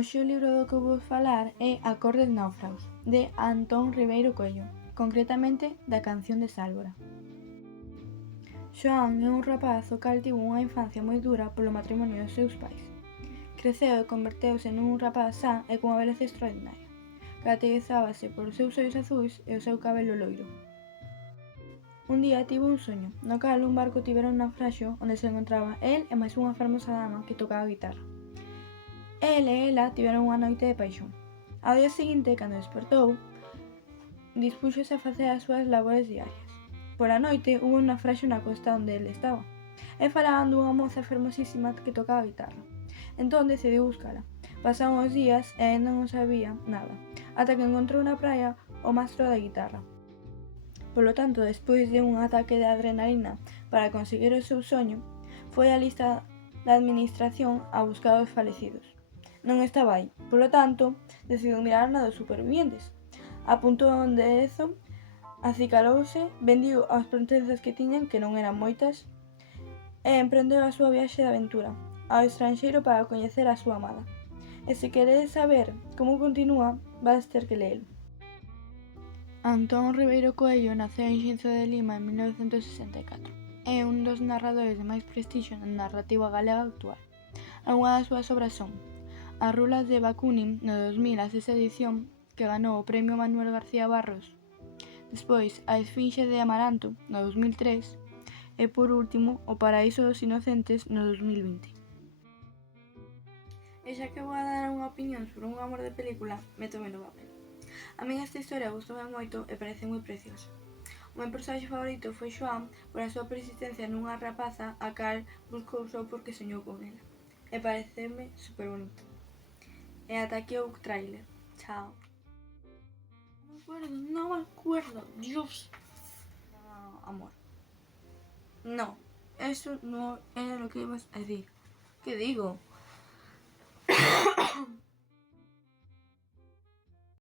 Hoxe o libro do que vou falar é A cor dos náufragos, de Antón Ribeiro Coello, concretamente da canción de Sálvora. Xoán é un rapaz o cal tivo unha infancia moi dura polo matrimonio dos seus pais. Creceu e converteuse nun rapaz sán e cunha beleza extraordinaria. Caracterizábase polos seus ollos azuis e o seu cabelo loiro. Un día tivo un soño, no cal un barco tivera un naufraxio onde se encontraba el e máis unha fermosa dama que tocaba a guitarra. El e ela tiveron unha noite de paixón. Ao día seguinte, cando despertou, dispúxose a facer as súas labores diarias. Pola noite, hubo un naufraxio na costa onde el estaba, e falaban dunha moza fermosísima que tocaba a guitarra. Entón decidiu buscala. Pasaron os días e ainda non sabía nada, ata que encontrou na praia o mastro da guitarra. Polo tanto, despois de un ataque de adrenalina para conseguir o seu soño, foi á lista da administración a buscar os falecidos. Non estaba aí, polo tanto, decidiu mirar na dos supervivientes. Apuntou ao enderezo, acicalouse, vendiu as pertenzas que tiñan, que non eran moitas, e emprendeu a súa viaxe de aventura ao estranxeiro para coñecer a súa amada. E se queredes saber como continúa, vas ter que leelo. Antón Ribeiro Coello naceu en Xinzo de Lima en 1964. É un dos narradores de máis prestixio na narrativa galega actual. Algunhas das súas obras son As rulas de Bakunin no 2000, a sexta edición, que ganou o Premio Manuel García Barros. Despois, A esfinxe de Amaranto, no 2003. E, por último, O paraíso dos inocentes, no 2020. E xa que vou a dar unha opinión sobre un amor de película, métome no papel. A min esta historia gustoume moito e parece moi preciosa. O meu personaxe favorito foi Xoán por a súa persistencia nunha rapaza a cal buscou só porque soñou con ela. E pareceme super bonito. E ata aquí o tráiler. Chao. No me acuerdo. Dios. Amor. No, eso no era lo que ibas a decir. ¿Qué digo?